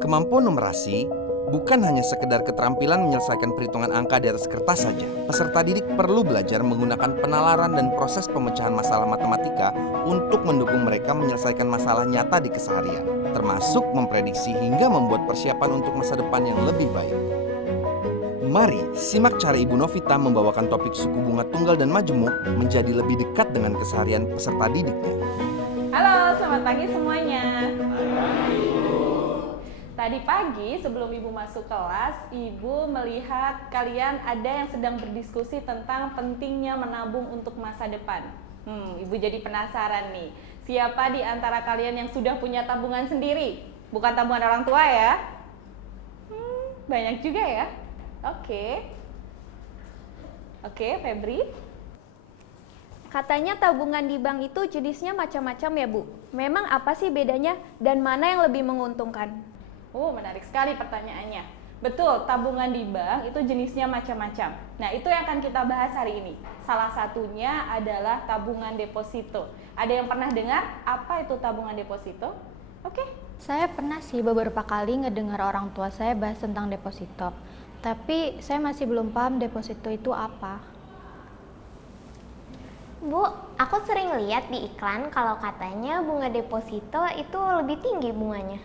Kemampuan numerasi bukan hanya sekedar keterampilan menyelesaikan perhitungan angka di atas kertas saja. Peserta didik perlu belajar menggunakan penalaran dan proses pemecahan masalah matematika untuk mendukung mereka menyelesaikan masalah nyata di keseharian, termasuk memprediksi hingga membuat persiapan untuk masa depan yang lebih baik. Mari simak cara Ibu Novita membawakan topik suku bunga tunggal dan majemuk menjadi lebih dekat dengan keseharian peserta didiknya. Halo, selamat pagi semuanya. Tadi pagi sebelum Ibu masuk kelas, Ibu melihat kalian ada yang sedang berdiskusi tentang pentingnya menabung untuk masa depan. Ibu jadi penasaran nih, siapa di antara kalian yang sudah punya tabungan sendiri? Bukan tabungan orang tua ya? Banyak juga ya? Oke, Febri? Katanya tabungan di bank itu jenisnya macam-macam ya Bu. Memang apa sih bedanya dan mana yang lebih menguntungkan? Menarik sekali pertanyaannya. Betul, tabungan di bank itu jenisnya macam-macam. Nah, itu yang akan kita bahas hari ini. Salah satunya adalah tabungan deposito. Ada yang pernah dengar apa itu tabungan deposito? Oke. Saya pernah sih beberapa kali ngedengar orang tua saya bahas tentang deposito. Tapi saya masih belum paham deposito itu apa. Bu, aku sering lihat di iklan kalau katanya bunga deposito itu lebih tinggi bunganya.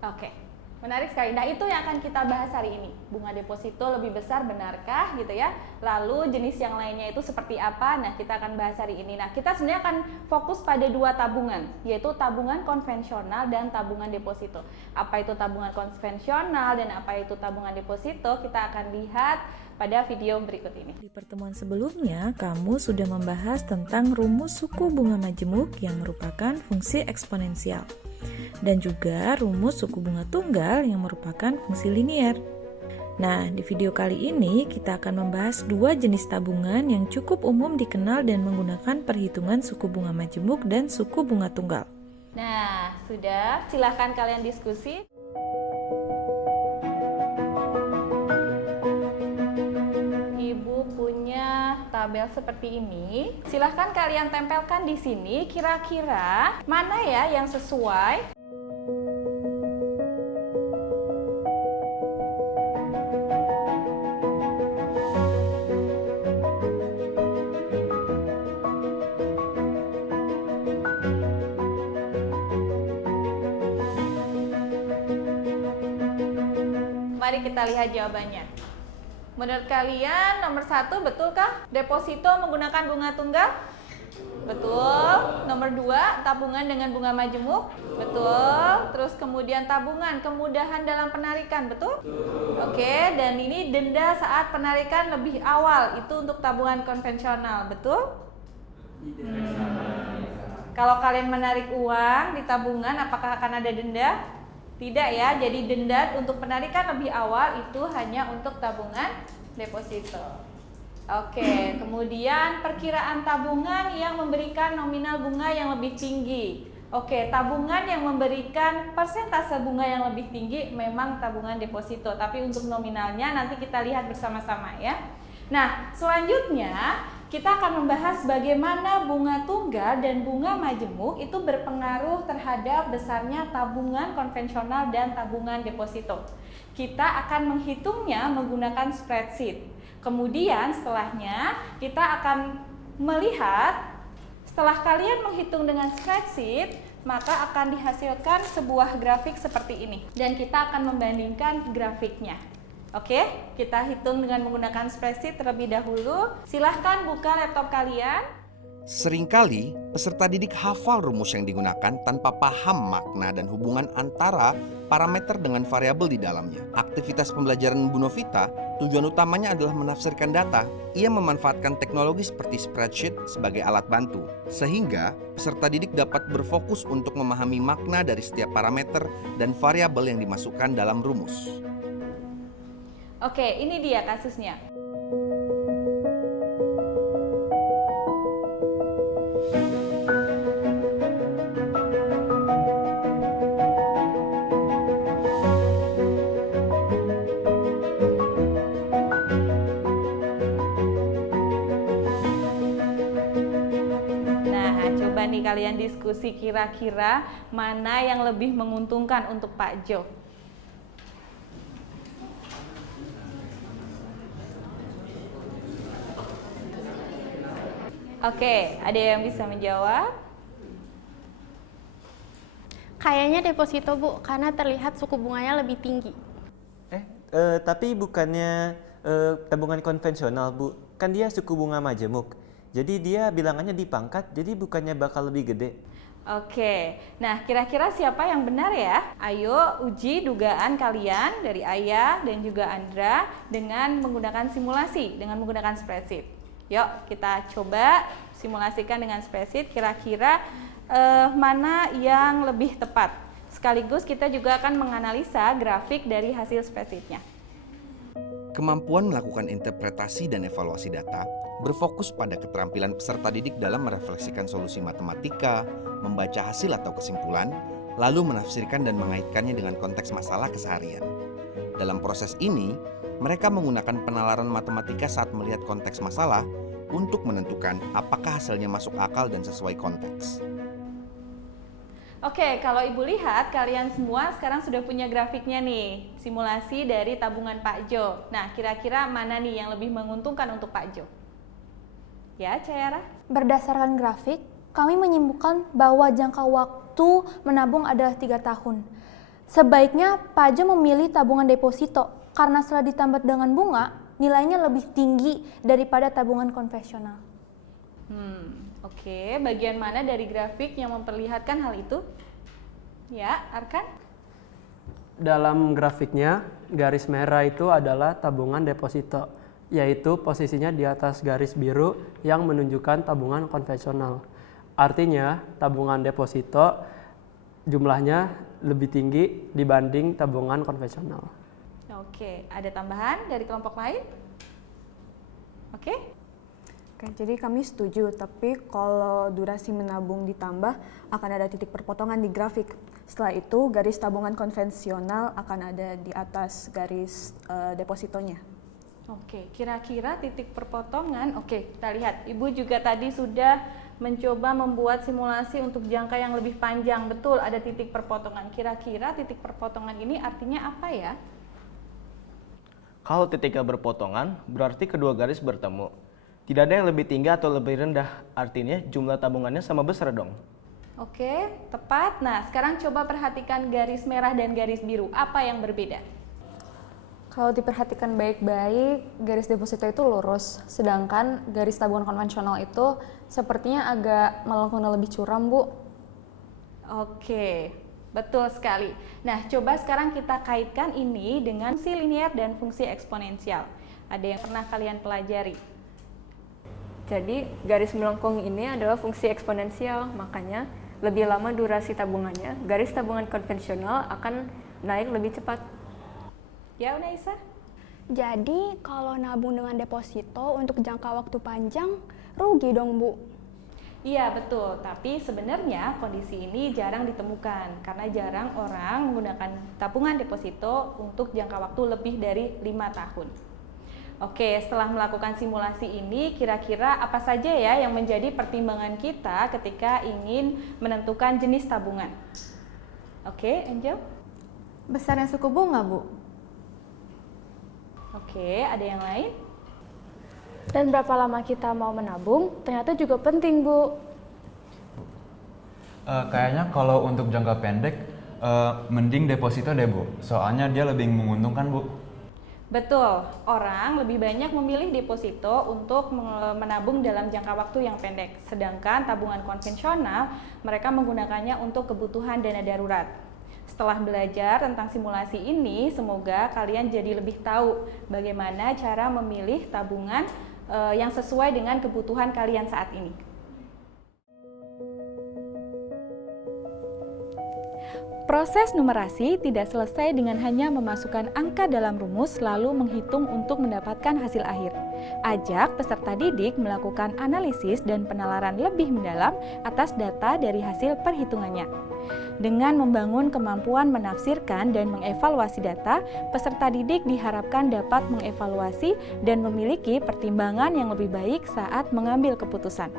Oke, menarik sekali. Nah, itu yang akan kita bahas hari ini. Bunga deposito lebih besar, benarkah gitu ya? Lalu jenis yang lainnya itu seperti apa? Nah, kita akan bahas hari ini. Nah, kita sebenarnya akan fokus pada dua tabungan, yaitu tabungan konvensional dan tabungan deposito. Apa itu tabungan konvensional dan apa itu tabungan deposito? Kita akan lihat pada video berikut ini. Di pertemuan sebelumnya, kamu sudah membahas tentang rumus suku bunga majemuk yang merupakan fungsi eksponensial, dan juga rumus suku bunga tunggal yang merupakan fungsi linier. Nah, di video kali ini kita akan membahas dua jenis tabungan yang cukup umum dikenal dan menggunakan perhitungan suku bunga majemuk dan suku bunga tunggal. Nah, sudah. Silahkan kalian diskusi. Ibu punya tabel seperti ini. Silahkan kalian tempelkan di sini. Kira-kira mana ya yang sesuai? Mari kita lihat jawabannya. Menurut kalian nomor 1 betulkah deposito menggunakan bunga tunggal? Betul. Nomor 2 tabungan dengan bunga majemuk? Betul. Terus kemudian tabungan kemudahan dalam penarikan, betul? Oke, dan ini denda saat penarikan lebih awal, itu untuk tabungan konvensional, betul? Kalau kalian menarik uang di tabungan, apakah akan ada denda? Tidak ya, jadi denda untuk penarikan lebih awal itu hanya untuk tabungan deposito. Oke, kemudian perkiraan tabungan yang memberikan nominal bunga yang lebih tinggi. Oke, tabungan yang memberikan persentase bunga yang lebih tinggi memang tabungan deposito, tapi untuk nominalnya nanti kita lihat bersama-sama ya. Nah, selanjutnya kita akan membahas bagaimana bunga tunggal dan bunga majemuk itu berpengaruh terhadap besarnya tabungan konvensional dan tabungan deposito. Kita akan menghitungnya menggunakan spreadsheet. Kemudian setelahnya kita akan melihat, setelah kalian menghitung dengan spreadsheet, maka akan dihasilkan sebuah grafik seperti ini. Dan kita akan membandingkan grafiknya. Oke, kita hitung dengan menggunakan spreadsheet terlebih dahulu. Silahkan buka laptop kalian. Seringkali peserta didik hafal rumus yang digunakan tanpa paham makna dan hubungan antara parameter dengan variabel di dalamnya. Aktivitas pembelajaran Bu Novita, tujuan utamanya adalah menafsirkan data. Ia memanfaatkan teknologi seperti spreadsheet sebagai alat bantu, sehingga peserta didik dapat berfokus untuk memahami makna dari setiap parameter dan variabel yang dimasukkan dalam rumus. Oke, ini dia kasusnya. Nah, coba nih kalian diskusi kira-kira mana yang lebih menguntungkan untuk Pak Jo. Oke, ada yang bisa menjawab? Kayaknya deposito, Bu, karena terlihat suku bunganya lebih tinggi. Tapi bukannya tabungan konvensional, Bu. Kan dia suku bunga majemuk. Jadi dia bilangannya dipangkat, jadi bukannya bakal lebih gede. Oke, nah kira-kira siapa yang benar ya? Ayo uji dugaan kalian dari Ayah dan juga Andra dengan menggunakan simulasi, dengan menggunakan spreadsheet. Yuk kita coba simulasikan dengan spreadsheet, kira-kira mana yang lebih tepat. Sekaligus kita juga akan menganalisa grafik dari hasil spreadsheetnya. Kemampuan melakukan interpretasi dan evaluasi data berfokus pada keterampilan peserta didik dalam merefleksikan solusi matematika, membaca hasil atau kesimpulan, lalu menafsirkan dan mengaitkannya dengan konteks masalah keseharian. Dalam proses ini, mereka menggunakan penalaran matematika saat melihat konteks masalah untuk menentukan apakah hasilnya masuk akal dan sesuai konteks. Oke, kalau Ibu lihat, kalian semua sekarang sudah punya grafiknya nih, simulasi dari tabungan Pak Jo. Nah, kira-kira mana nih yang lebih menguntungkan untuk Pak Jo? Ya, Cayara? Berdasarkan grafik, kami menyimpulkan bahwa jangka waktu menabung adalah 3 tahun. Sebaiknya Pak Jo memilih tabungan deposito, karena setelah ditambah dengan bunga, nilainya lebih tinggi daripada tabungan konvensional. Oke, bagian mana dari grafik yang memperlihatkan hal itu? Ya, Arkan? Dalam grafiknya, garis merah itu adalah tabungan deposito, yaitu posisinya di atas garis biru yang menunjukkan tabungan konvensional. Artinya, tabungan deposito jumlahnya lebih tinggi dibanding tabungan konvensional. Oke, ada tambahan dari kelompok lain? Oke? Oke, jadi kami setuju, tapi kalau durasi menabung ditambah akan ada titik perpotongan di grafik. Setelah itu garis tabungan konvensional akan ada di atas garis depositonya. Oke, kira-kira titik perpotongan, oke kita lihat. Ibu juga tadi sudah mencoba membuat simulasi untuk jangka yang lebih panjang. Betul, ada titik perpotongan. Kira-kira titik perpotongan ini artinya apa ya? Kalau titiknya berpotongan, berarti kedua garis bertemu. Tidak ada yang lebih tinggi atau lebih rendah, artinya jumlah tabungannya sama besar dong. Oke, tepat. Nah, sekarang coba perhatikan garis merah dan garis biru. Apa yang berbeda? Kalau diperhatikan baik-baik, garis deposito itu lurus, sedangkan garis tabungan konvensional itu sepertinya agak melengkung lebih curam, Bu. Oke, betul sekali. Nah, coba sekarang kita kaitkan ini dengan fungsi linier dan fungsi eksponensial. Ada yang pernah kalian pelajari? Jadi garis melengkung ini adalah fungsi eksponensial, makanya lebih lama durasi tabungannya, garis tabungan konvensional akan naik lebih cepat. Ya, Unaisa? Jadi kalau nabung dengan deposito untuk jangka waktu panjang, rugi dong, Bu. Iya, betul. Tapi sebenarnya kondisi ini jarang ditemukan karena jarang orang menggunakan tabungan deposito untuk jangka waktu lebih dari 5 tahun. Oke, setelah melakukan simulasi ini, kira-kira apa saja ya yang menjadi pertimbangan kita ketika ingin menentukan jenis tabungan? Oke, Angel? Besarnya suku bunga, Bu. Oke, ada yang lain? Dan berapa lama kita mau menabung, ternyata juga penting, Bu. Kayaknya kalau untuk jangka pendek, mending deposito deh, Bu. Soalnya dia lebih menguntungkan, Bu. Betul, orang lebih banyak memilih deposito untuk menabung dalam jangka waktu yang pendek. Sedangkan tabungan konvensional, mereka menggunakannya untuk kebutuhan dana darurat. Setelah belajar tentang simulasi ini, semoga kalian jadi lebih tahu bagaimana cara memilih tabungan yang sesuai dengan kebutuhan kalian saat ini. Proses numerasi tidak selesai dengan hanya memasukkan angka dalam rumus lalu menghitung untuk mendapatkan hasil akhir. Ajak peserta didik melakukan analisis dan penalaran lebih mendalam atas data dari hasil perhitungannya. Dengan membangun kemampuan menafsirkan dan mengevaluasi data, peserta didik diharapkan dapat mengevaluasi dan memiliki pertimbangan yang lebih baik saat mengambil keputusan.